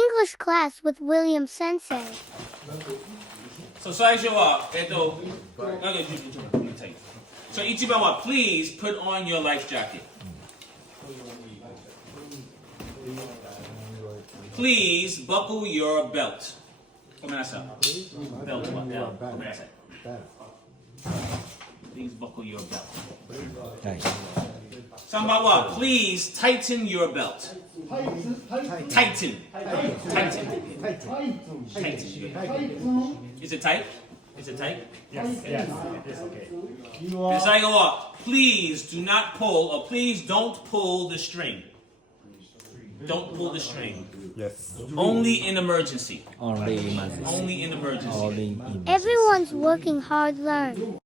English class with William Sensei. So 最初はSo 一番は Please put on your life jacket. Please buckle your belt. ごめんなさい。Belt はごめんなさい。Please buckle your belt. 3番は Please tighten your belt. Tighten. Is it tight? Is it tight? Yes, okay. で最後は Please do not pull or please don't pull the string. Don't pull the string. Yes. Only in emergency. Only emergency. Only in emergency. Only in Everyone's working hard. Learn.